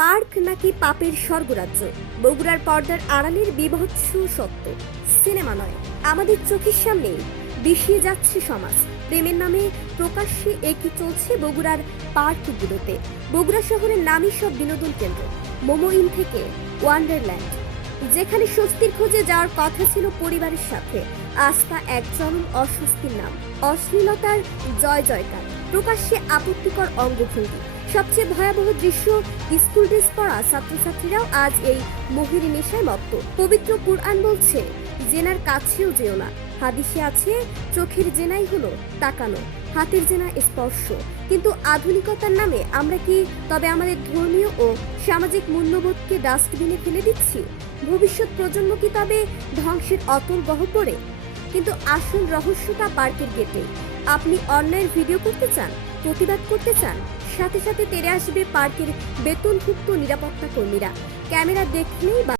Park নাকি পাপের স্বর্গরাজ্য, বগুড়ার পর্দার আড়ালের বীভৎস সত্য। সিনেমা নয়, আমাদের চোখের সামনে বিষিয়ে যাচ্ছে সমাজ। প্রেমের নামে প্রকাশ্যে একই চলছে বগুড়ার পার্কগুলোতে। বগুড়া শহরের নামই সব বিনোদন কেন্দ্র, মোমো ইন থেকে ওয়ান্ডারল্যান্ড। যেখানে স্বস্তির খোঁজে যাওয়ার কথা ছিল পরিবারের সাথে, আস্থা এক চরম অস্বস্তির নাম। অশ্লীলতার জয় জয়কার, প্রকাশ্যে আপত্তিকর অঙ্গভঙ্গি। সবচেয়ে ভয়াবহ দৃশ্য, স্কুল ড্রেস পরা ছাত্রছাত্রীরাও আজ এই মোহের নেশায় মত্ত। পবিত্র কুরআন বলছে, জেনার কাছেও যেও না। হাদিসে আছে, চোখের জেনাই হলো তাকানো, হাতের জেনা স্পর্শ। কিন্তু আধুনিকতার নামে আমরা কি তবে আমাদের ধর্মীয় ও সামাজিক মূল্যবোধকে ডাস্টবিনে ফেলে দিচ্ছি? ভবিষ্যৎ প্রজন্ম কি তবে ধ্বংসের অতল গহ্বরে? কিন্তু আসল রহস্যটা পার্কের গেটে। আপনি অন্যায়ের ভিডিও করতে চান, প্রতিবাদ করতে চান, সাথে সাথে তেড়ে আসবে পার্কের বেতনভুক্ত নিরাপত্তা কর্মীরা। ক্যামেরা দেখলেই